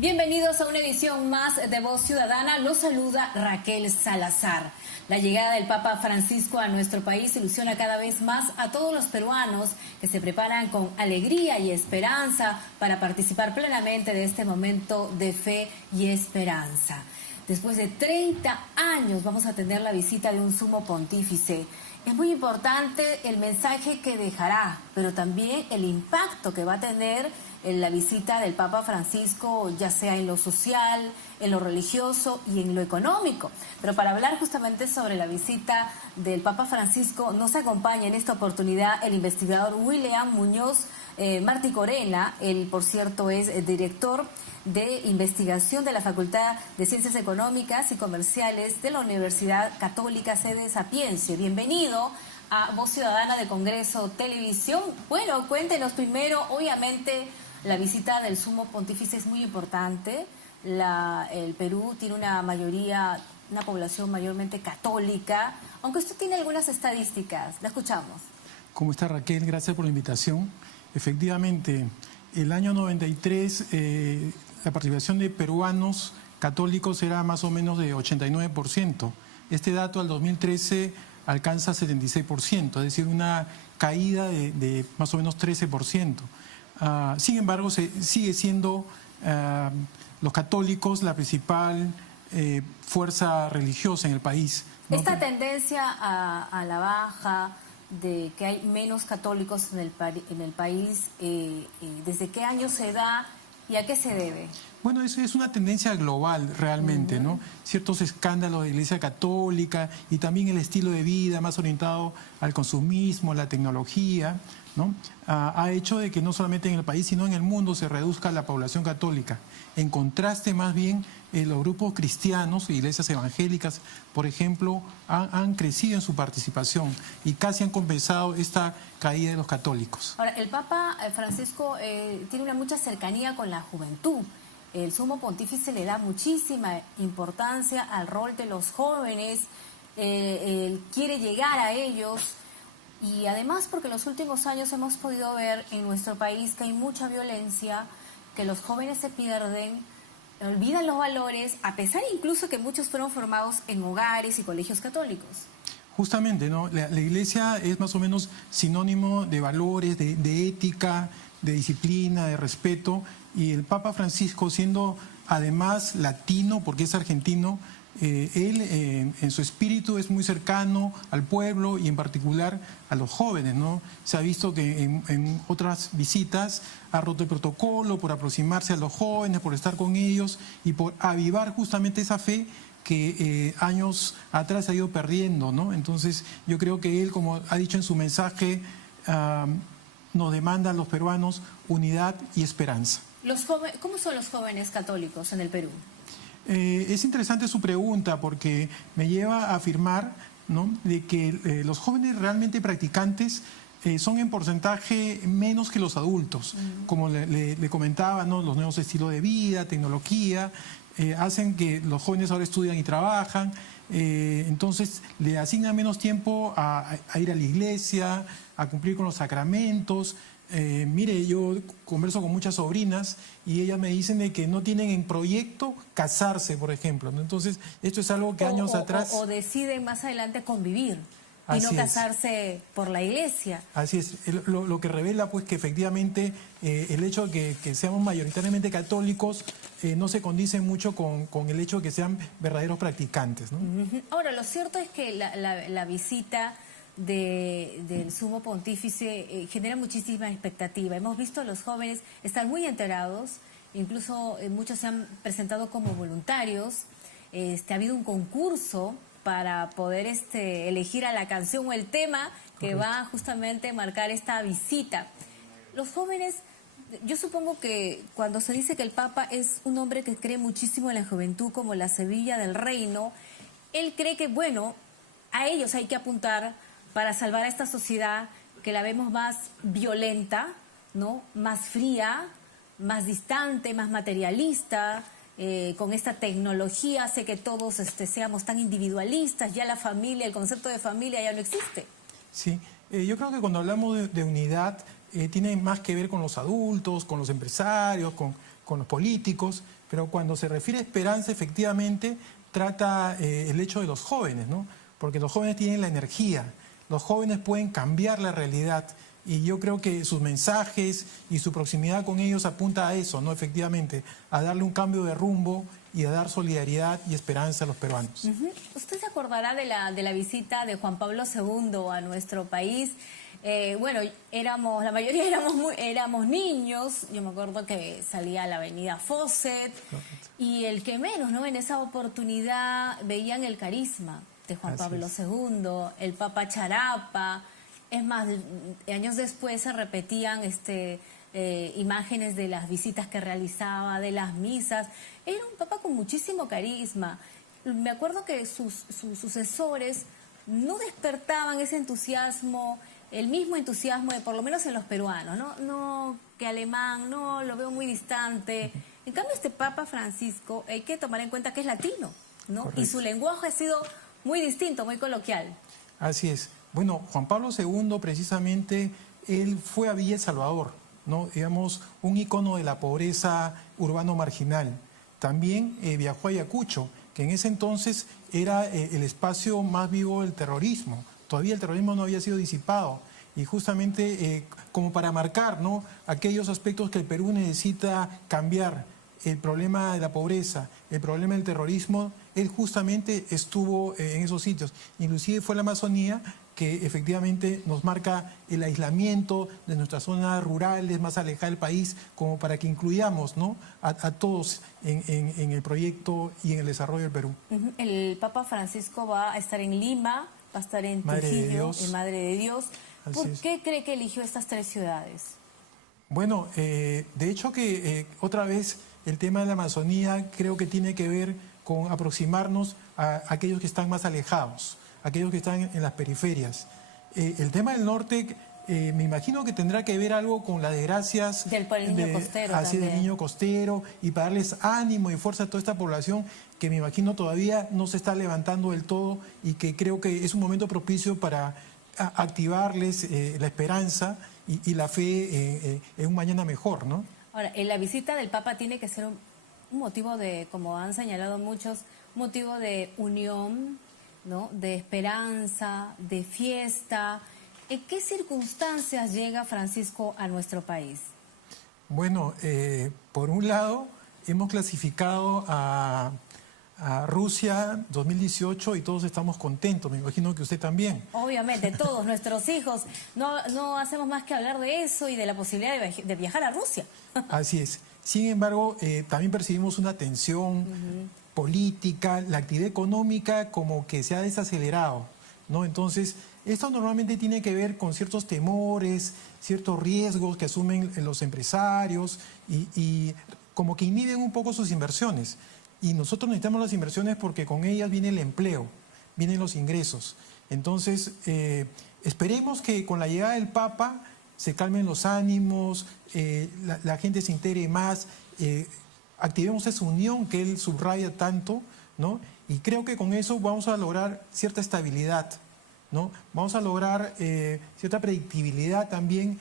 Bienvenidos a una edición más de Voz Ciudadana. Los saluda Raquel Salazar. La llegada del Papa Francisco a nuestro país ilusiona cada vez más a todos los peruanos que se preparan con alegría y esperanza para participar plenamente de este momento de fe y esperanza. Después de 30 años vamos a tener la visita de un sumo pontífice. Es muy importante el mensaje que dejará, pero también el impacto que va a tener en la visita del Papa Francisco, ya sea en lo social, en lo religioso y en lo económico. Pero para hablar justamente sobre la visita del Papa Francisco, nos acompaña en esta oportunidad el investigador William Muñoz Martí Corena. Él, por cierto, es director de investigación de la Facultad de Ciencias Económicas y Comerciales de la Universidad Católica Sede Sapientia. Bienvenido a Voz Ciudadana de Congreso Televisión. Bueno, cuéntenos primero, obviamente, la visita del Sumo Pontífice es muy importante. El Perú tiene una población mayormente católica, aunque usted tiene algunas estadísticas. La escuchamos. ¿Cómo está, Raquel? Gracias por la invitación. Efectivamente, el año 93 la participación de peruanos católicos era más o menos de 89%. Este dato al 2013 alcanza 76%, es decir, una caída de más o menos 13%. Sin embargo, sigue siendo los católicos la principal fuerza religiosa en el país, ¿no? Esta tendencia a la baja, de que hay menos católicos en el país, ¿desde qué año se da y a qué se debe? Bueno, eso es una tendencia global realmente, ¿no? Ciertos escándalos de la Iglesia Católica y también el estilo de vida más orientado al consumismo, la tecnología, ¿no? Ha hecho de que no solamente en el país, sino en el mundo se reduzca la población católica. En contraste, más bien, los grupos cristianos, iglesias evangélicas, por ejemplo, han crecido en su participación y casi han compensado esta caída de los católicos. Ahora, el Papa Francisco tiene mucha cercanía con la juventud. El Sumo Pontífice le da muchísima importancia al rol de los jóvenes, él quiere llegar a ellos. Y además porque en los últimos años hemos podido ver en nuestro país que hay mucha violencia, que los jóvenes se pierden, olvidan los valores, a pesar incluso que muchos fueron formados en hogares y colegios católicos. Justamente, ¿no? La iglesia es más o menos sinónimo de valores, de ética, de disciplina, de respeto, y el Papa Francisco, siendo además latino, porque es argentino, él en su espíritu es muy cercano al pueblo y en particular a los jóvenes, ¿no? Se ha visto que en otras visitas ha roto el protocolo por aproximarse a los jóvenes, por estar con ellos y por avivar justamente esa fe que años atrás se ha ido perdiendo, ¿no? Entonces yo creo que él, como ha dicho en su mensaje, nos demanda a los peruanos unidad y esperanza. ¿Cómo son los jóvenes católicos en el Perú? Es interesante su pregunta porque me lleva a afirmar, ¿no?, de que los jóvenes realmente practicantes son en porcentaje menos que los adultos. Como le comentaba, ¿no?, los nuevos estilos de vida, tecnología, hacen que los jóvenes ahora estudian y trabajan, entonces le asignan menos tiempo a ir a la iglesia, a cumplir con los sacramentos. Mire, yo converso con muchas sobrinas y ellas me dicen de que no tienen en proyecto casarse, por ejemplo, ¿no? Entonces, esto es algo que años atrás... O deciden más adelante convivir y no casarse por la iglesia. Así es. Lo que revela, pues, que efectivamente el hecho de que seamos mayoritariamente católicos no se condice mucho con el hecho de que sean verdaderos practicantes, ¿no? Ahora, lo cierto es que la visita del Sumo Pontífice genera muchísima expectativa. Hemos visto a los jóvenes estar muy enterados, incluso muchos se han presentado como voluntarios. Ha habido un concurso para poder elegir a la canción o el tema que va justamente a marcar esta visita. Los jóvenes, yo supongo que cuando se dice que el Papa es un hombre que cree muchísimo en la juventud como la Sevilla del reino, él cree que, bueno, a ellos hay que apuntar para salvar a esta sociedad que la vemos más violenta, ¿no?, más fría, más distante, más materialista. Con esta tecnología hace que todos seamos tan individualistas, ya la familia, el concepto de familia ya no existe. Sí, yo creo que cuando hablamos de unidad tiene más que ver con los adultos, con los empresarios, con los políticos, pero cuando se refiere a esperanza, efectivamente, trata el hecho de los jóvenes, ¿no? Porque los jóvenes tienen la energía, los jóvenes pueden cambiar la realidad, y yo creo que sus mensajes y su proximidad con ellos apunta a eso, ¿no? Efectivamente, a darle un cambio de rumbo y a dar solidaridad y esperanza a los peruanos. Usted se acordará de la visita de Juan Pablo II a nuestro país. Bueno, la mayoría éramos niños. Yo me acuerdo que salía a la avenida Fawcett y el que menos, ¿no? En esa oportunidad veían el carisma de Juan Pablo II, el Papa Charapa. Es más, años después se repetían imágenes de las visitas que realizaba, de las misas. Era un papa con muchísimo carisma. Me acuerdo que sus sucesores no despertaban ese entusiasmo, el mismo entusiasmo por lo menos en los peruanos, no que alemán, no, lo veo muy distante. En cambio, este Papa Francisco, hay que tomar en cuenta que es latino, ¿no? Correcto. Y su lenguaje ha sido muy distinto, muy coloquial. Así es. Bueno, Juan Pablo II, precisamente, él fue a Villa El Salvador, ¿no? Digamos, un ícono de la pobreza urbano marginal. También viajó a Ayacucho, que en ese entonces era el espacio más vivo del terrorismo. Todavía el terrorismo no había sido disipado. Y justamente como para marcar, ¿no?, aquellos aspectos que el Perú necesita cambiar, el problema de la pobreza, el problema del terrorismo, él justamente estuvo en esos sitios. Inclusive fue la Amazonía que efectivamente nos marca el aislamiento de nuestras zonas rurales más alejadas del país, como para que incluyamos, ¿no?, a todos en el proyecto y en el desarrollo del Perú. El Papa Francisco va a estar en Lima, va a estar en Trujillo, en Madre de Dios. ¿Por qué cree que eligió estas tres ciudades? Bueno, de hecho que otra vez el tema de la Amazonía creo que tiene que ver con aproximarnos a aquellos que están más alejados, aquellos que están en las periferias. El tema del norte, me imagino que tendrá que ver algo con las desgracias del niño costero, así del niño costero, y para darles ánimo y fuerza a toda esta población que me imagino todavía no se está levantando del todo, y que creo que es un momento propicio para activarles la esperanza y la fe en un mañana mejor, ¿no? Ahora, la visita del Papa tiene que ser un motivo de, como han señalado muchos, motivo de unión, ¿no?, de esperanza, de fiesta. ¿En qué circunstancias llega Francisco a nuestro país? Bueno, por un lado, hemos clasificado a Rusia 2018 y todos estamos contentos, me imagino que usted también. Obviamente, todos nuestros hijos, no hacemos más que hablar de eso y de la posibilidad de viajar a Rusia. Así es. Sin embargo, también percibimos una tensión política, la actividad económica como que se ha desacelerado, ¿no? Entonces, esto normalmente tiene que ver con ciertos temores, ciertos riesgos que asumen los empresarios y como que inhiben un poco sus inversiones. Y nosotros necesitamos las inversiones porque con ellas viene el empleo, vienen los ingresos. Entonces, esperemos que con la llegada del Papa se calmen los ánimos, la gente se integre más, activemos esa unión que él subraya tanto, ¿no? Y creo que con eso vamos a lograr cierta estabilidad, ¿no? Vamos a lograr cierta predictibilidad también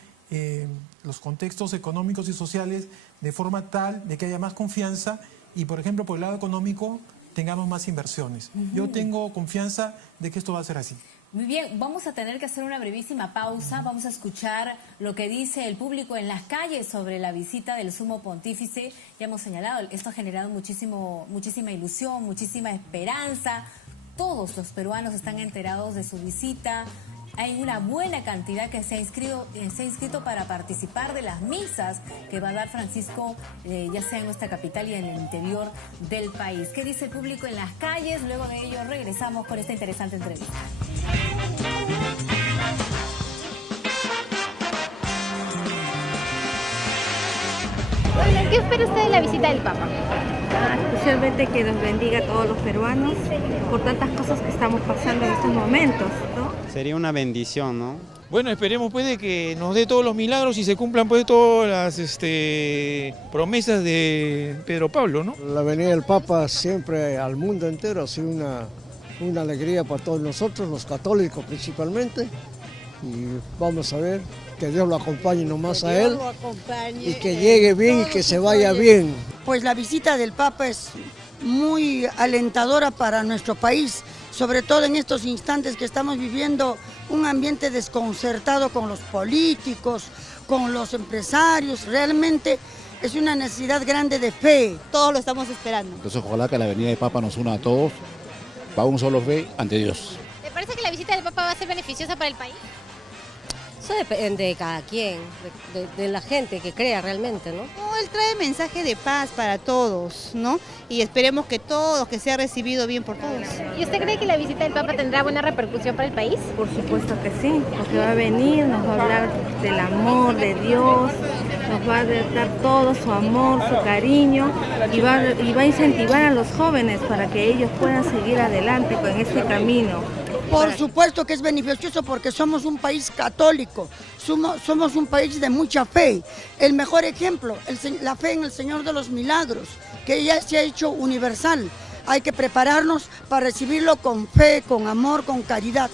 los contextos económicos y sociales, de forma tal de que haya más confianza y, por ejemplo, por el lado económico, tengamos más inversiones. Yo tengo confianza de que esto va a ser así. Muy bien, vamos a tener que hacer una brevísima pausa. Vamos a escuchar lo que dice el público en las calles sobre la visita del Sumo Pontífice. Ya hemos señalado, esto ha generado muchísima ilusión, muchísima esperanza. Todos los peruanos están enterados de su visita. Hay una buena cantidad que se ha inscrito para participar de las misas que va a dar Francisco, ya sea en nuestra capital y en el interior del país. ¿Qué dice el público en las calles? Luego de ello regresamos con esta interesante entrevista. ¿Qué espera usted de la visita del Papa? Especialmente que nos bendiga a todos los peruanos por tantas cosas que estamos pasando en estos momentos, ¿no? Sería una bendición, ¿no? Bueno, esperemos pues de que nos dé todos los milagros y se cumplan pues todas las promesas de Pedro Pablo, ¿no? La venida del Papa siempre al mundo entero ha sido una alegría para todos nosotros, los católicos principalmente, y vamos a ver, que Dios lo acompañe nomás a él y que llegue bien y que se vaya bien. pues la visita del Papa es muy alentadora para nuestro país, sobre todo en estos instantes que estamos viviendo un ambiente desconcertado con los políticos, con los empresarios. Realmente es una necesidad grande de fe. Todos lo estamos esperando. Entonces ojalá que la venida del Papa nos una a todos para un solo fe ante Dios. ¿Te parece que la visita del Papa va a ser beneficiosa para el país? Eso depende de cada quien, de la gente que crea realmente, ¿no? No, él trae mensaje de paz para todos, ¿no? Y esperemos que todos, que sea recibido bien por todos. ¿Y usted cree que la visita del Papa tendrá buena repercusión para el país? Por supuesto que sí, porque va a venir, nos va a hablar del amor de Dios, nos va a dar todo su amor, su cariño y va a incentivar a los jóvenes para que ellos puedan seguir adelante con este camino. Por supuesto que es beneficioso porque somos un país católico, somos un país de mucha fe. El mejor ejemplo, la fe en el Señor de los Milagros, que ya se ha hecho universal. Hay que prepararnos para recibirlo con fe, con amor, con caridad.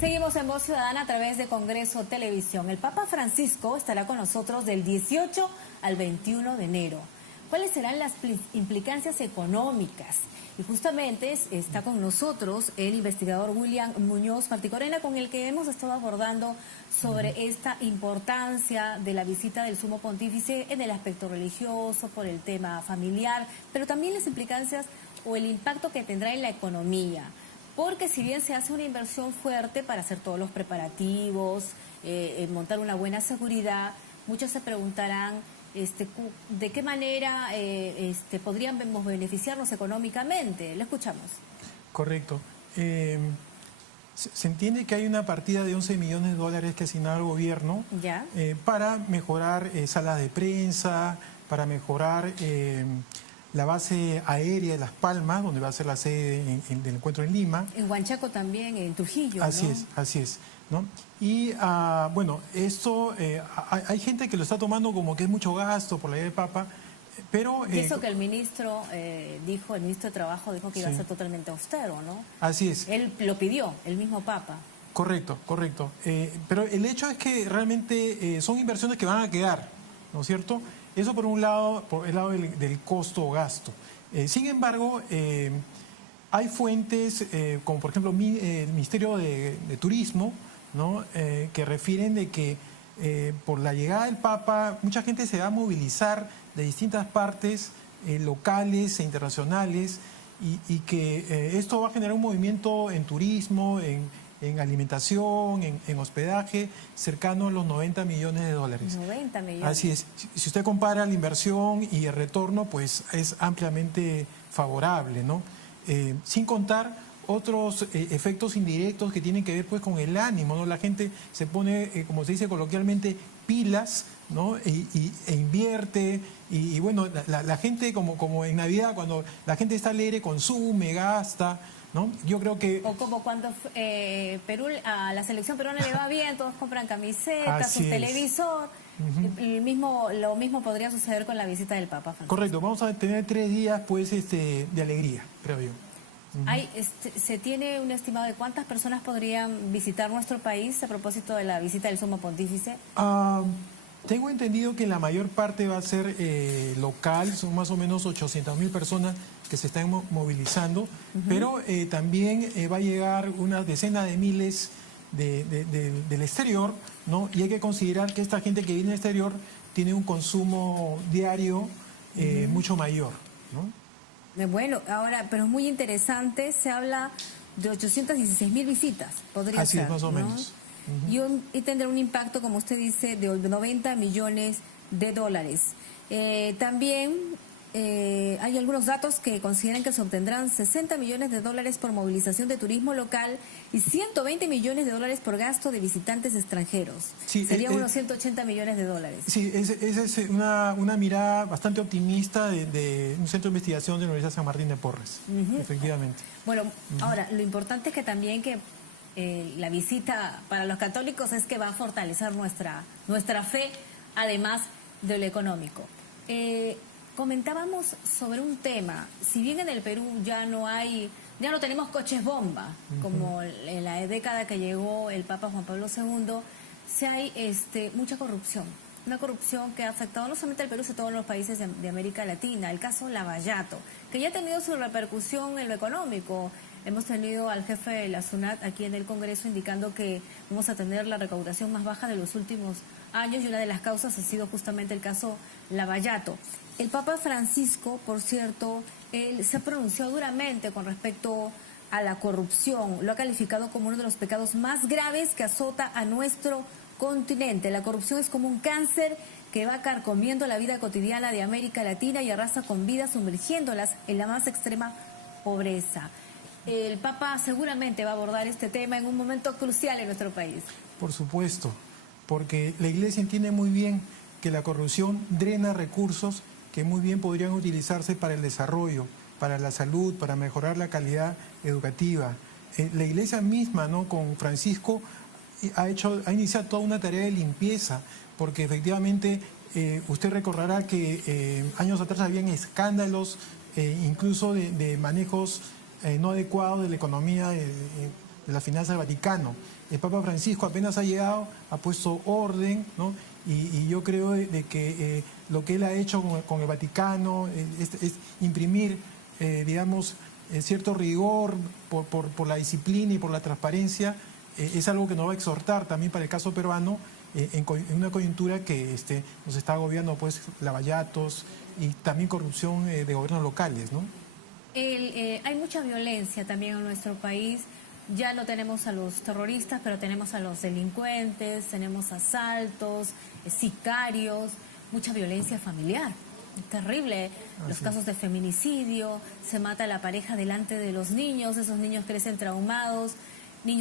Seguimos en Voz Ciudadana a través de Congreso Televisión. El Papa Francisco estará con nosotros del 18 al 21 de enero. ¿Cuáles serán las implicancias económicas? Y justamente está con nosotros el investigador William Muñoz Marticorena, con el que hemos estado abordando sobre esta importancia de la visita del Sumo Pontífice en el aspecto religioso, por el tema familiar, pero también las implicancias o el impacto que tendrá en la economía. Porque si bien se hace una inversión fuerte para hacer todos los preparativos, montar una buena seguridad, muchos se preguntarán de qué manera podríamos beneficiarnos económicamente. Lo escuchamos. Correcto. Se entiende que hay una partida de 11 millones de dólares que ha asignado el gobierno para mejorar salas de prensa, para mejorar la base aérea de Las Palmas, donde va a ser la sede del encuentro en Lima. En Huanchaco también, en Trujillo, Así ¿no? así es, ¿no? Y bueno, esto hay gente que lo está tomando como que es mucho gasto por la idea del Papa, pero... Y eso que el ministro dijo, el ministro de Trabajo dijo que iba a ser totalmente austero, ¿no? Así es. Él lo pidió, el mismo Papa. Correcto, correcto. Pero el hecho es que realmente son inversiones que van a quedar, ¿no es cierto? Eso por un lado, por el lado del costo o gasto. Sin embargo, hay fuentes, como por ejemplo el Ministerio de Turismo, ¿no? Que refieren de que por la llegada del Papa mucha gente se va a movilizar de distintas partes locales e internacionales y que esto va a generar un movimiento en turismo, en alimentación, en hospedaje, cercano a los 90 millones de dólares. 90 millones. Así es. Si usted compara la inversión y el retorno, pues es ampliamente favorable, ¿no? Sin contar otros efectos indirectos que tienen que ver pues con el ánimo, ¿no? La gente se pone, como se dice coloquialmente, pilas, ¿no? E invierte y bueno, la gente como en Navidad, cuando la gente está alegre, consume, gasta, ¿no? Yo creo que... O como cuando Perú, a la selección peruana le va bien, todos compran camisetas, un televisor. Lo mismo podría suceder con la visita del Papa Francisco. Correcto, vamos a tener 3 días pues de alegría, creo yo. ¿Se tiene un estimado de cuántas personas podrían visitar nuestro país a propósito de la visita del Sumo Pontífice? Tengo entendido que la mayor parte va a ser local, son más o menos 800.000 personas que se están movilizando, pero también va a llegar una decena de miles del exterior, ¿no? Y hay que considerar que esta gente que viene del exterior tiene un consumo diario mucho mayor, ¿no? Bueno, ahora, pero es muy interesante, se habla de 816.000 visitas, podría Así ser, es, más o ¿no? menos. Y tendrá un impacto, como usted dice, de 90 millones de dólares. También hay algunos datos que consideran que se obtendrán 60 millones de dólares por movilización de turismo local y 120 millones de dólares por gasto de visitantes extranjeros. Sí, serían unos 180 millones de dólares. Sí, esa es una mirada bastante optimista de un centro de investigación de la Universidad San Martín de Porres, efectivamente. Bueno, ahora, lo importante es que también que la visita para los católicos es que va a fortalecer nuestra fe, además de lo económico. Comentábamos sobre un tema, si bien en el Perú ya no tenemos coches bomba, como en la década que llegó el Papa Juan Pablo II, sí hay mucha corrupción. Una corrupción que ha afectado no solamente al Perú, sino a todos los países de América Latina. El caso Lavallato, que ya ha tenido su repercusión en lo económico. Hemos tenido al jefe de la SUNAT aquí en el Congreso indicando que vamos a tener la recaudación más baja de los últimos años y una de las causas ha sido justamente el caso Lavallato. El Papa Francisco, por cierto, él se ha pronunciado duramente con respecto a la corrupción. Lo ha calificado como uno de los pecados más graves que azota a nuestro continente. La corrupción es como un cáncer que va carcomiendo la vida cotidiana de América Latina y arrasa con vidas, sumergiéndolas en la más extrema pobreza. El Papa seguramente va a abordar este tema en un momento crucial en nuestro país. Por supuesto, porque la Iglesia entiende muy bien que la corrupción drena recursos que muy bien podrían utilizarse para el desarrollo, para la salud, para mejorar la calidad educativa. La Iglesia misma, ¿no?, con Francisco ha iniciado toda una tarea de limpieza, porque efectivamente usted recordará que años atrás habían escándalos, incluso de manejos no adecuados de la economía de la finanza del Vaticano. El Papa Francisco apenas ha llegado, ha puesto orden, ¿no? Y yo creo de que lo que él ha hecho con el Vaticano es imprimir, digamos, cierto rigor por la disciplina y por la transparencia. Es algo que nos va a exhortar también para el caso peruano en una coyuntura que nos está agobiando, pues, lavallatos y también corrupción de gobiernos locales, ¿no? Hay mucha violencia también en nuestro país. Ya no tenemos a los terroristas, pero tenemos a los delincuentes, tenemos asaltos, sicarios, mucha violencia familiar. Es terrible, los casos de feminicidio, se mata a la pareja delante de los niños, esos niños crecen traumados,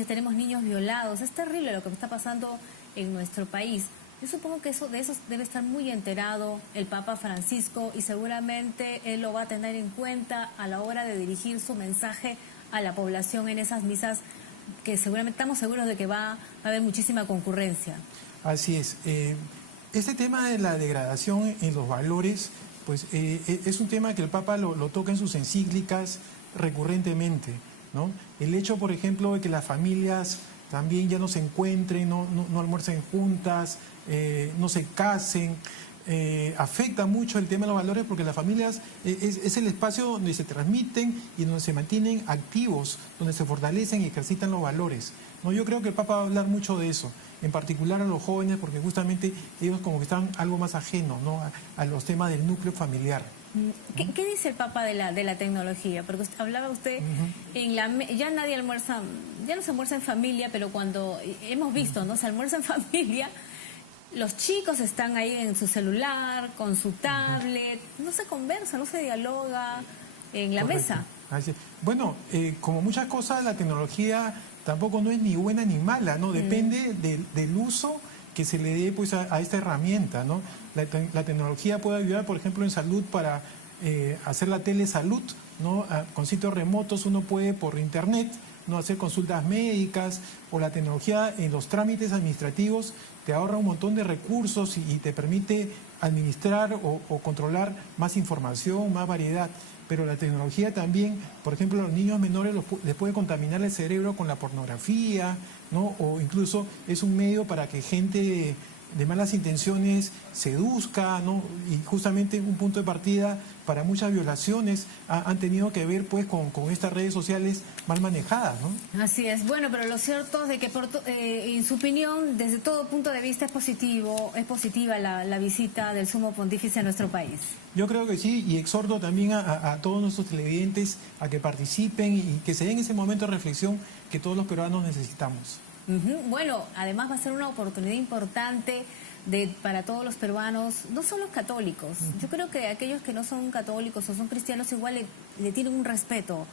tenemos niños violados. Es terrible lo que está pasando en nuestro país. Yo supongo que de eso debe estar muy enterado el Papa Francisco y seguramente él lo va a tener en cuenta a la hora de dirigir su mensaje a la población en esas misas que seguramente estamos seguros de que va a haber muchísima concurrencia. Así es. Este tema de la degradación en los valores, pues es un tema que el Papa lo toca en sus encíclicas recurrentemente, ¿no? El hecho, por ejemplo, de que las familias también ya no se encuentren, no almuercen juntas, no se casen, afecta mucho el tema de los valores porque las familias es el espacio donde se transmiten y donde se mantienen activos, donde se fortalecen y ejercitan los valores, ¿no? Yo creo que el Papa va a hablar mucho de eso, en particular a los jóvenes, porque justamente ellos como que están algo más ajenos, ¿no?, a los temas del núcleo familiar. ¿Qué dice el Papa de la tecnología? Porque hablaba usted, ya nadie almuerza, ya no se almuerza en familia, pero cuando hemos visto, ¿no?, se almuerza en familia, los chicos están ahí en su celular, con su tablet, no se conversa, no se dialoga en la mesa. Bueno, como muchas cosas, la tecnología tampoco no es ni buena ni mala, ¿no? Depende del uso que se le dé, pues, a esta herramienta, ¿no? La tecnología puede ayudar, por ejemplo, en salud para hacer la telesalud, ¿no? Con sitios remotos uno puede por internet, ¿no?, hacer consultas médicas, o la tecnología en los trámites administrativos te ahorra un montón de recursos y te permite administrar o controlar más información, más variedad. Pero la tecnología también, por ejemplo, a los niños menores les puede contaminar el cerebro con la pornografía, ¿no? O incluso es un medio para que gente de malas intenciones seduzca, ¿no? Y justamente un punto de partida para muchas violaciones han tenido que ver, pues, con estas redes sociales mal manejadas, ¿no? Así es. Bueno, pero lo cierto es de que en su opinión, desde todo punto de vista es positiva la visita del Sumo Pontífice a nuestro país. Yo creo que sí, y exhorto también a todos nuestros televidentes a que participen y que se den ese momento de reflexión que todos los peruanos necesitamos. Bueno, además va a ser una oportunidad importante para todos los peruanos, no solo los católicos. Yo creo que aquellos que no son católicos o son cristianos igual le tienen un respeto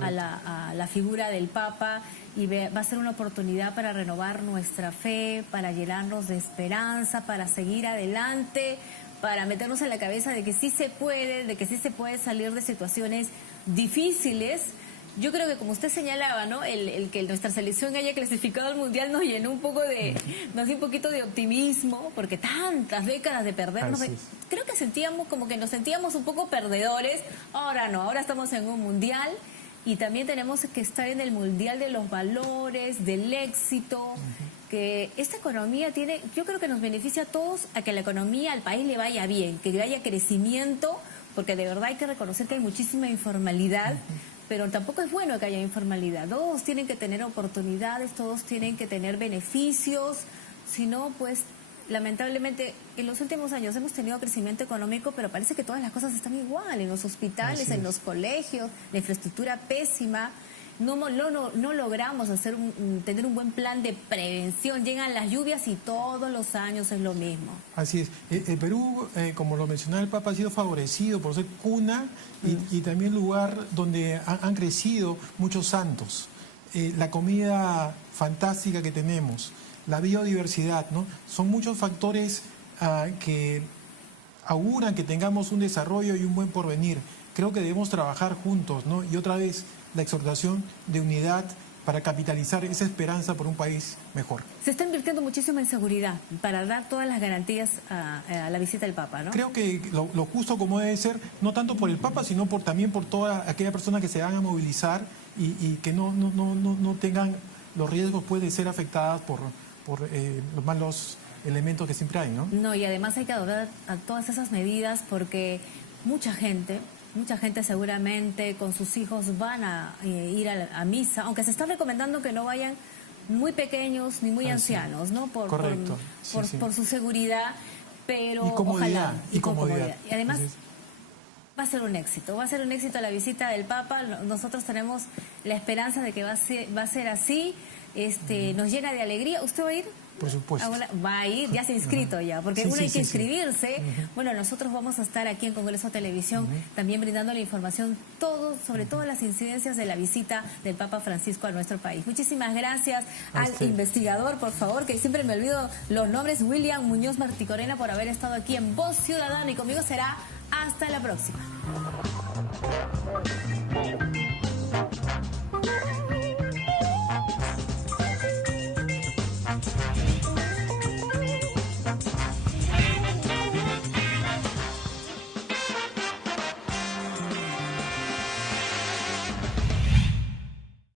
a la figura del Papa, y va a ser una oportunidad para renovar nuestra fe, para llenarnos de esperanza, para seguir adelante, para meternos en la cabeza de que sí se puede salir de situaciones difíciles. Yo creo que, como usted señalaba, ¿no? El que nuestra selección haya clasificado al Mundial nos llenó nos dio un poquito de optimismo, porque tantas décadas de perdernos, creo que nos sentíamos un poco perdedores. Ahora no, ahora estamos en un Mundial. Y también tenemos que estar en el mundial de los valores, del éxito, que esta economía tiene, yo creo que nos beneficia a todos a que la economía, al país le vaya bien, que haya crecimiento, porque de verdad hay que reconocer que hay muchísima informalidad, pero tampoco es bueno que haya informalidad. Todos tienen que tener oportunidades, todos tienen que tener beneficios, si no, pues lamentablemente en los últimos años hemos tenido crecimiento económico, pero parece que todas las cosas están igual, en los hospitales, en los colegios, la infraestructura pésima. No logramos tener un buen plan de prevención. Llegan las lluvias y todos los años es lo mismo. Así es. El Perú, como lo mencionaba el Papa, ha sido favorecido por ser cuna y también lugar donde han crecido muchos santos. La comida fantástica que tenemos, la biodiversidad, ¿no? Son muchos factores que auguran que tengamos un desarrollo y un buen porvenir. Creo que debemos trabajar juntos, ¿no? Y otra vez, la exhortación de unidad para capitalizar esa esperanza por un país mejor. Se está invirtiendo muchísimo en seguridad para dar todas las garantías a la visita del Papa, ¿no? Creo que lo justo como debe ser, no tanto por el Papa, sino también por toda aquella persona que se van a movilizar y que no tengan los riesgos, pues, de ser afectadas por los malos elementos que siempre hay, ¿no? No, y además hay que adoptar a todas esas medidas porque mucha gente seguramente con sus hijos van a ir a misa, aunque se está recomendando que no vayan muy pequeños ni muy ancianos, ¿no? Por su seguridad, pero y comodidad, ojalá. Y además va a ser un éxito la visita del Papa. Nosotros tenemos la esperanza de que va a ser así. Nos llena de alegría. ¿Usted va a ir? Por supuesto. Va a ir, ya se ha inscrito ya, porque hay que inscribirse. Bueno, nosotros vamos a estar aquí en Congreso Televisión también brindando la información sobre todas las incidencias de la visita del Papa Francisco a nuestro país. Muchísimas gracias al investigador, por favor, que siempre me olvido los nombres, William Muñoz Marticorena, por haber estado aquí en Voz Ciudadana, y conmigo será hasta la próxima.